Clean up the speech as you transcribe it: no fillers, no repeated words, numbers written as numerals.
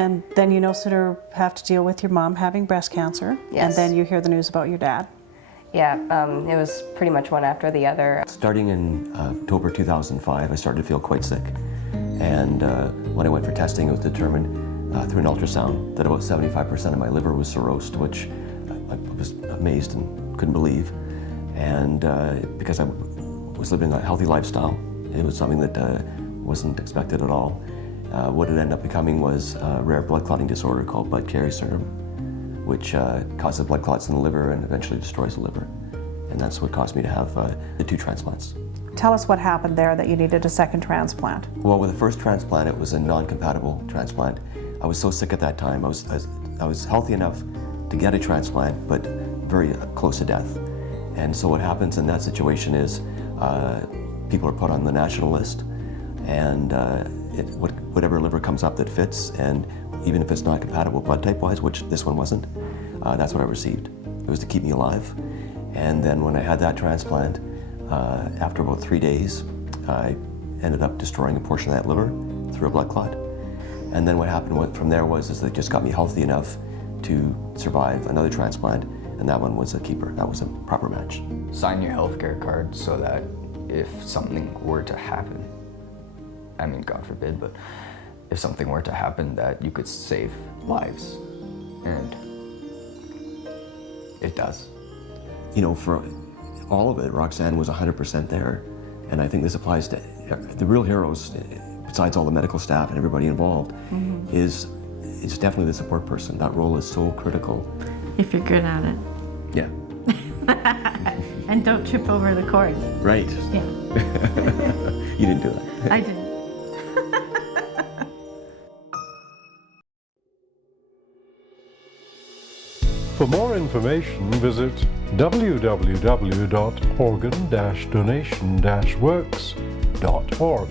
And then you no sooner have to deal with your mom having breast cancer, Yes. and then you hear the news about your dad. Yeah, it was pretty much one after the other. Starting in October 2005, I started to feel quite sick. And when I went for testing, it was determined through an ultrasound that about 75% of my liver was cirrhosed, which I was amazed and couldn't believe. And because I was living a healthy lifestyle, it was something that wasn't expected at all. What it ended up becoming was a rare blood clotting disorder called Budd-Chiari syndrome, which causes blood clots in the liver and eventually destroys the liver. And that's what caused me to have the 2 transplants. Tell us what happened there that you needed a second transplant. Well, with the first transplant, it was a non-compatible transplant. I was so sick at that time. I was healthy enough to get a transplant, but very close to death. And so what happens in that situation is people are put on the national list, and whatever liver comes up that fits, and even if it's not compatible blood type-wise, which this one wasn't, that's what I received. It was to keep me alive. And then when I had that transplant, after about 3 days, I ended up destroying a portion of that liver through a blood clot. And then what happened from there was they just got me healthy enough to survive another transplant, and that one was a keeper. That was a proper match. Sign your healthcare card so that if something were to happen, I mean, God forbid, but if something were to happen, that you could save lives. And it does. You know, for all of it, Roxanne was 100% there. And I think this applies to the real heroes, besides all the medical staff and everybody involved, is definitely the support person. That role is so critical. If you're good at it. Yeah. And don't trip over the cords. Right. Yeah. You didn't do that. I didn't. For more information, visit www.organ-donation-works.org.